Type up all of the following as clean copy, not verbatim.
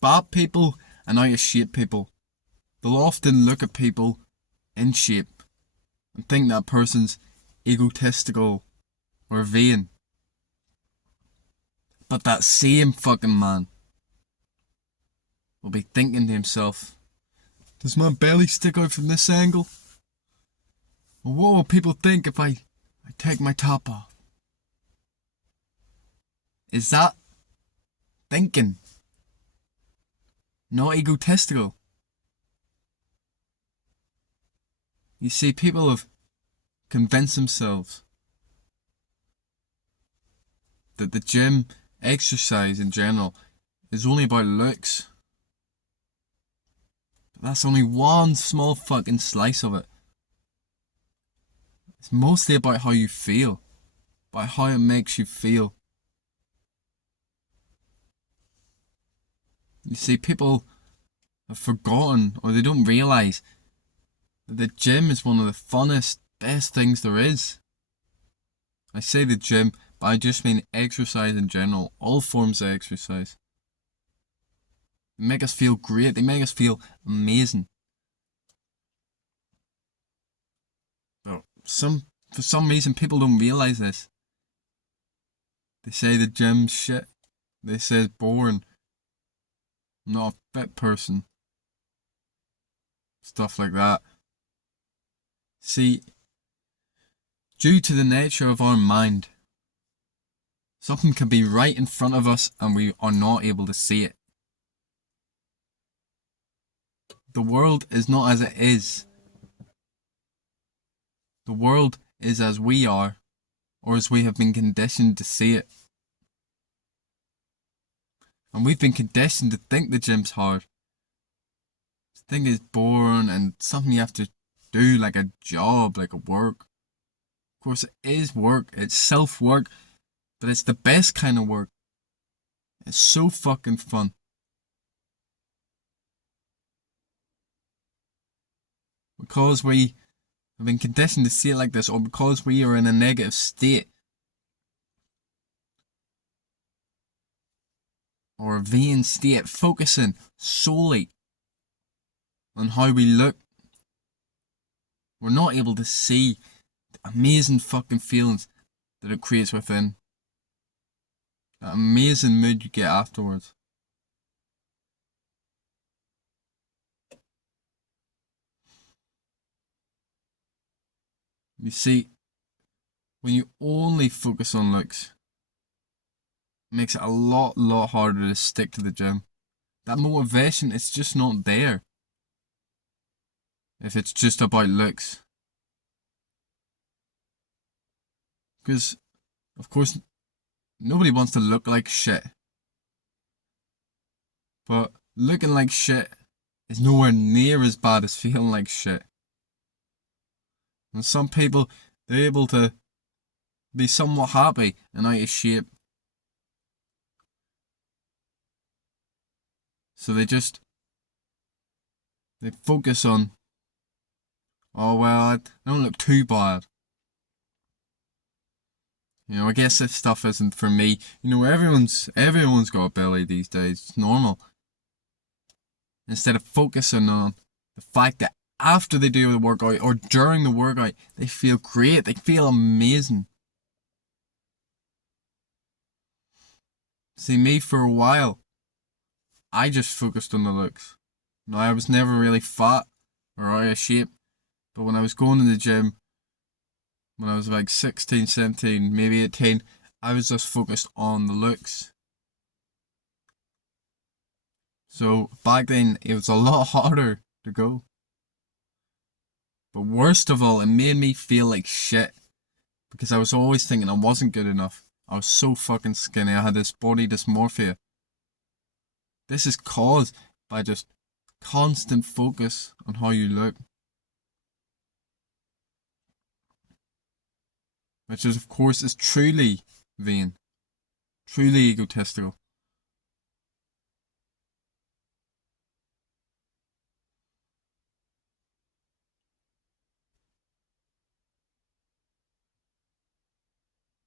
Bad people and out of shape people, they'll often look at people in shape and think that person's egotistical or vain. But that same fucking man will be thinking to himself, does my belly stick out from this angle? Or what will people think if I take my top off? Is that thinking, not egotistical? You see, people have convinced themselves that the gym, exercise in general, is only about looks. But that's only one small fucking slice of it. It's mostly about how you feel, about how it makes you feel. You see, people have forgotten or they don't realise that the gym is one of the funnest, best things there is. I say the gym, but I just mean exercise in general, all forms of exercise. They make us feel great, they make us feel amazing. But for some reason people don't realise this. They say the gym's shit. They say it's boring. I'm not a fit person. Stuff like that. See, due to the nature of our mind, something can be right in front of us and we are not able to see it. The world is not as it is. The world is as we are, or as we have been conditioned to see it. And we've been conditioned to think the gym's hard. To think it's boring and something you have to do like a job, like a work. Of course it is work, it's self-work, but it's the best kind of work. It's so fucking fun. Because we have been conditioned to see it like this, or because we are in a negative state, or a vain state, focusing solely on how we look, we're not able to see the amazing fucking feelings that it creates within. That amazing mood you get afterwards. You see, when you only focus on looks, it makes it a lot harder to stick to the gym. That motivation is just not there if it's just about looks. Because, of course, nobody wants to look like shit. But looking like shit is nowhere near as bad as feeling like shit. And some people, they're able to be somewhat happy and out of shape. So they focus on, oh well, I don't look too bad. You know, I guess this stuff isn't for me. You know, everyone's got a belly these days. It's normal. Instead of focusing on the fact that after they do the workout or during the workout, they feel great. They feel amazing. See, me for a while, I just focused on the looks. Now, I was never really fat or out of shape, but when I was going to the gym, when I was like 16, 17, maybe 18, I was just focused on the looks. So back then, it was a lot harder to go. But worst of all, it made me feel like shit because I was always thinking I wasn't good enough. I was so fucking skinny. I had this body dysmorphia. This is caused by just constant focus on how you look. Which is, of course, is truly vain. Truly egotistical.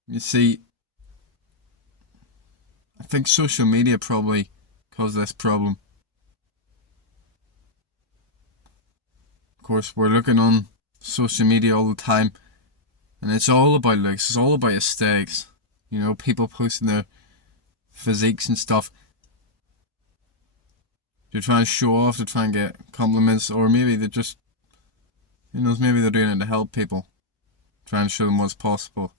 You see, I think social media probably because of this problem. Of course, we're looking on social media all the time, and it's all about looks, it's all about aesthetics. You know, people posting their physiques and stuff. They're trying to show off, they're trying to get compliments, or maybe they're just, who knows, maybe they're doing it to help people, trying to show them what's possible.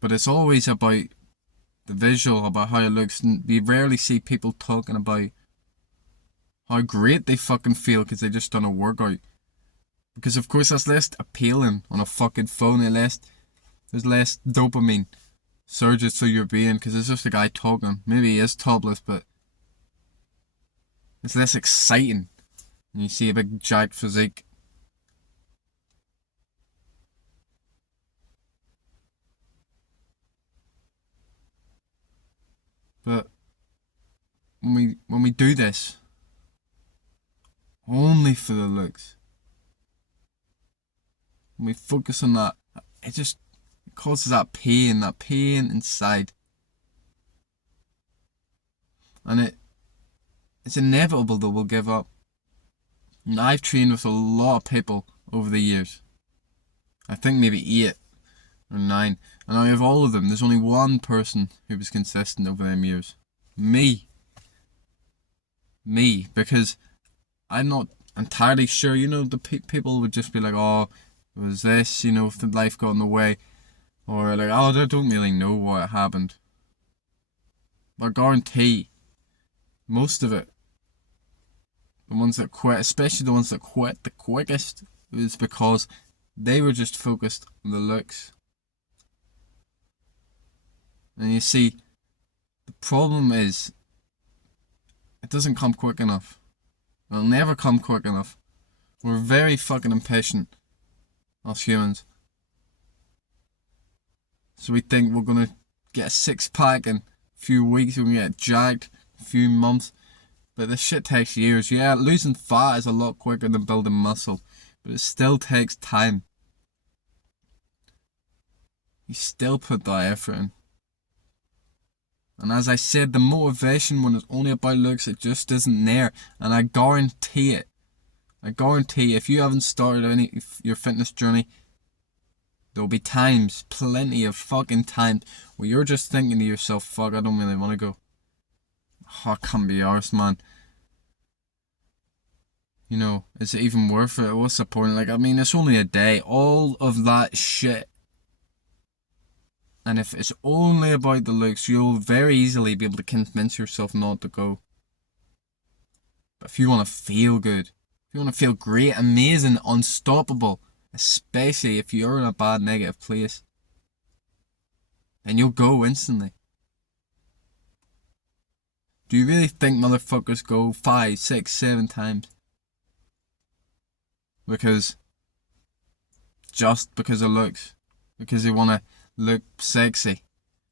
But it's always about the visual, about how it looks, and you rarely see people talking about how great they fucking feel because they just done a workout. Because of course that's less appealing on a fucking phone, there's less dopamine surges through your brain because it's just a guy talking. Maybe he is topless, but it's less exciting when you see a big jacked physique. But when we do this only for the looks, when we focus on that, it just causes that pain inside. And it's inevitable that we'll give up. And I've trained with a lot of people over the years. I think maybe 8 or 9. And out of all of them, there's only one person who was consistent over them years. Me, because I'm not entirely sure, you know, the people would just be like, oh, it was this, you know, if the life got in the way. Or like, oh, I don't really know what happened. I guarantee most of it, the ones that quit, especially the ones that quit the quickest, is because they were just focused on the looks. And you see, the problem is, it doesn't come quick enough. It'll never come quick enough. We're very fucking impatient, us humans. So we think we're gonna get a 6-pack in a few weeks, we're gonna get jacked a few months. But this shit takes years. Yeah, losing fat is a lot quicker than building muscle, but it still takes time. You still put that effort in. And as I said, the motivation when it's only about looks, it just isn't there. And I guarantee it. If you haven't started your fitness journey, there'll be times, plenty of fucking times, where you're just thinking to yourself, fuck, I don't really want to go. Oh, I can't be arsed, man. You know, is it even worth it? What's the point? Like, I mean, it's only a day. All of that shit. And if it's only about the looks, you'll very easily be able to convince yourself not to go. But if you want to feel good, if you want to feel great, amazing, unstoppable, especially if you're in a bad negative place, then you'll go instantly. Do you really think motherfuckers go 5, 6, 7 times? Just because of looks. Because they want to look sexy.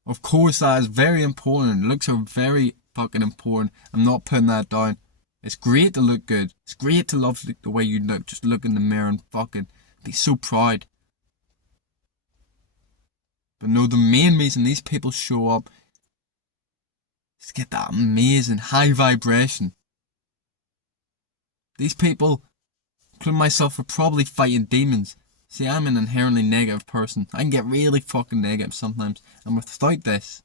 Of course that is very important. Looks are very fucking important. I'm not putting that down. It's great to look good. It's great to love the way you look. Just look in the mirror and fucking be so proud. But no, the main reason these people show up is to get that amazing high vibration. These people, including myself, are probably fighting demons. See, I'm an inherently negative person. I can get really fucking negative sometimes. And without this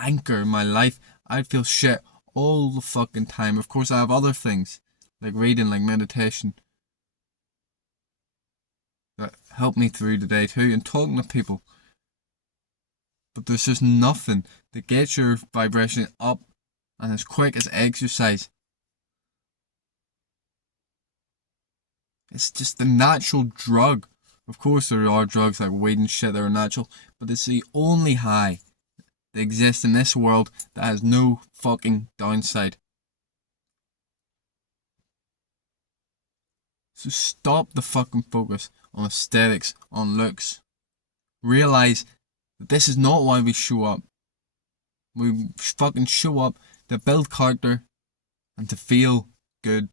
anchor in my life, I'd feel shit all the fucking time. Of course, I have other things, like reading, like meditation, that help me through the day too, and talking to people. But there's just nothing that gets your vibration up and as quick as exercise. It's just the natural drug. Of course there are drugs like weed and shit that are natural, but it's the only high that exists in this world that has no fucking downside. So stop the fucking focus on aesthetics, on looks. Realise that this is not why we show up. We fucking show up to build character and to feel good.